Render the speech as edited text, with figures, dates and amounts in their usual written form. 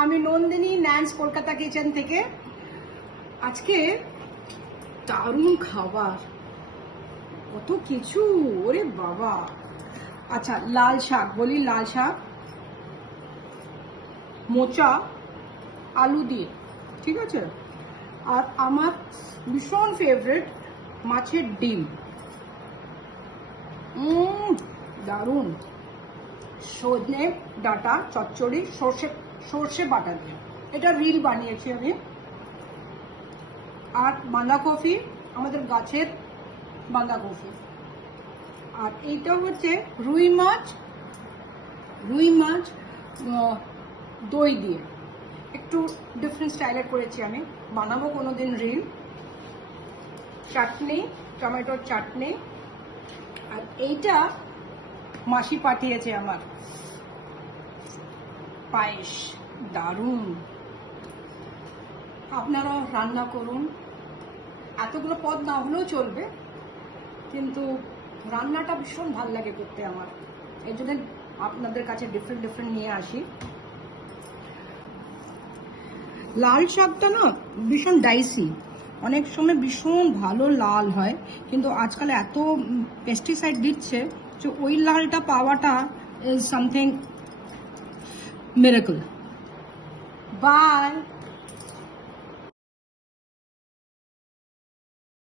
আমি নন্দিনী ন্যান্স কলকাতা কিচেন থেকে। আজকে দারুণ খাবার, কত কিছু, ওরে বাবা। আচ্ছা, লাল শাক বলি, লাল শাক মোচা আলু দিয়ে, ঠিক আছে। আর আমার ভীষণ ফেভারিট মাছের ডিম, দারুণ। সজনে ডাঁটা চচ্চড়ি সর্ষে বাটা দিয়ে, এটা রিল বানিয়েছি আমি। আর বাঁধাকপি, আমাদের গাছের বাঁধাকপি। আর এইটা হচ্ছে রুই মাছ দই দিয়ে, একটু ডিফারেন্ট স্টাইলে করেছি আমি, বানাবো কোনোদিন রিল। চাটনি, টমেটোর চাটনি। আর এইটা মাসি পাঠিয়েছে আমার, পায়েস, দারুণ। আপনারাও রান্না করুন, এতগুলো পদ না হলেও চলবে, কিন্তু রান্নাটা ভীষণ ভাল লাগে করতে আমার, এই জন্য আপনাদের কাছে ডিফারেন্ট নিয়ে আসি। লাল শাকটা না ভীষণ ডাইসি, অনেক সময় ভীষণ ভালো লাল হয়, কিন্তু আজকাল এত পেস্টিসাইড দিচ্ছে যে ওই লালটা পাওয়াটা ইজ সামথিং মিরাকল। বাই।